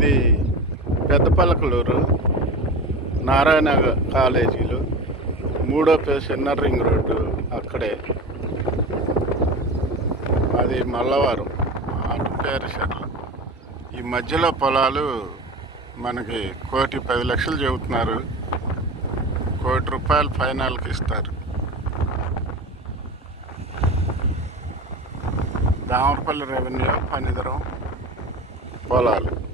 ఇది పెద్ద పలకలూరు నారాయణ కాలేజీలు. మూడో ప్లేస్ ఇన్నర్ రింగ్ రోడ్డు అక్కడే. అది మల్లవారం. అటు పేరుశర్ల ఈ మధ్యలో పొలాలు మనకి కోటి పది లక్షలు చెబుతున్నారు. కోటి రూపాయలు ఫైనల్కి ఇస్తారు. దామపల్లి రెవెన్యూ పనిదరం పొలాలు.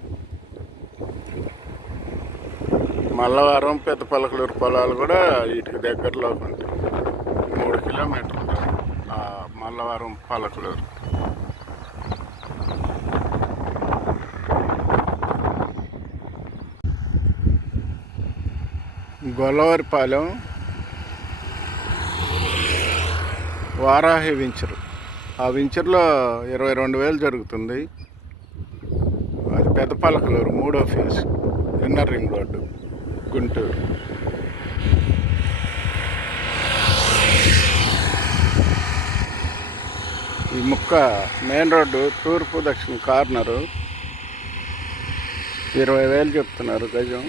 మల్లవారం పెద్ద పలకలూరు పొలాలు కూడా వీటికి దగ్గరలో ఉంటాయి. మూడు కిలోమీటర్లు మల్లవారం పలకలూరు. గొల్లవారిపాలెం వారాహి వించరు. ఆ వించర్లో ఇరవై రెండు వేలు జరుగుతుంది. అది పెద్ద పలకలూరు మూడో phase inner ring road. Guntur ఈ ముక్క మెయిన్ రోడ్డు తూర్పు దక్షిణ కార్నరు. ఇరవై వేలు చెప్తున్నారు గజం.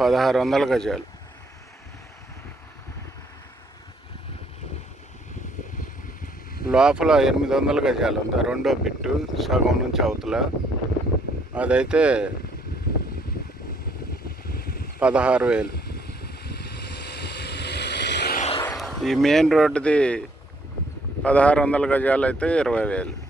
పదహారు వందల గజాలు. లోపల ఎనిమిది వందల గజాలు ఉంది రెండో బిట్టు సగం నుంచి అవతల. అదైతే పదహారు వేలు. ఈ మెయిన్ రోడ్డుది పదహారు వందల గజాలు అయితే ఇరవై వేలు.